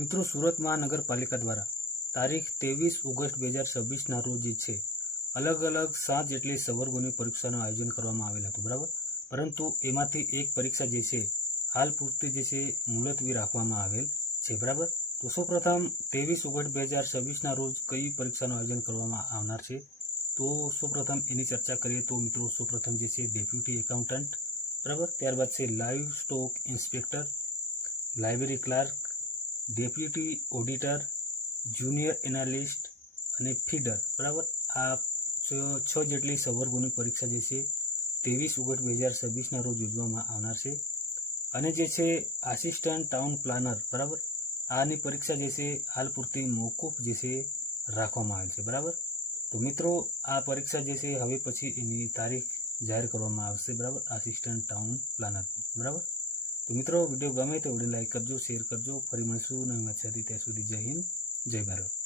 મિત્રો, સુરત મહાનગરપાલિકા દ્વારા તારીખ 23 ઓગસ્ટ 2026ના રોજ જે છે અલગ અલગ 7 જેટલી સંવર્ગોની પરીક્ષાનું આયોજન કરવામાં આવેલ હતું, બરાબર. પરંતુ એમાંથી એક પરીક્ષા જે છે હાલ પૂરતી જે છે મુલતવી રાખવામાં આવેલ છે, બરાબર. તો સૌપ્રથમ 23 ઓગસ્ટ 2026ના રોજ કઈ પરીક્ષાનું આયોજન કરવામાં આવનાર છે, તો સૌપ્રથમ એની ચર્ચા કરીએ તો મિત્રો સૌપ્રથમ જે છે ડેપ્યુટી એકાઉન્ટન્ટ, બરાબર. ત્યારબાદ છે live stock inspector, library clerk, deputy auditor, junior analyst અને ફીડર, બરાબર. આ 6 જેટલી સંવર્ગોની પરીક્ષા જે છે 23 ઓગસ્ટ 2026ના રોજ યોજવામાં આવનાર છે. અને જે છે આસિસ્ટન્ટ ટાઉન પ્લાનર, બરાબર, આની પરીક્ષા જે છે હાલ પૂરતી મોકૂફ જે છે રાખવામાં આવેલ છે, બરાબર. તો મિત્રો, આ પરીક્ષા જે છે હવે પછી એની તારીખ જાહેર કરવામાં આવશે, બરાબર, આસિસ્ટન્ટ ટાઉન પ્લાનર, બરાબર. તો મિત્રો, વિડીયો ગમે તો વિડીયો લાઈક કરજો, શેર કરજો. ફરી મળીશું નવી વાત સાથે, ત્યાં સુધી જય હિન્દ, જય ભારત.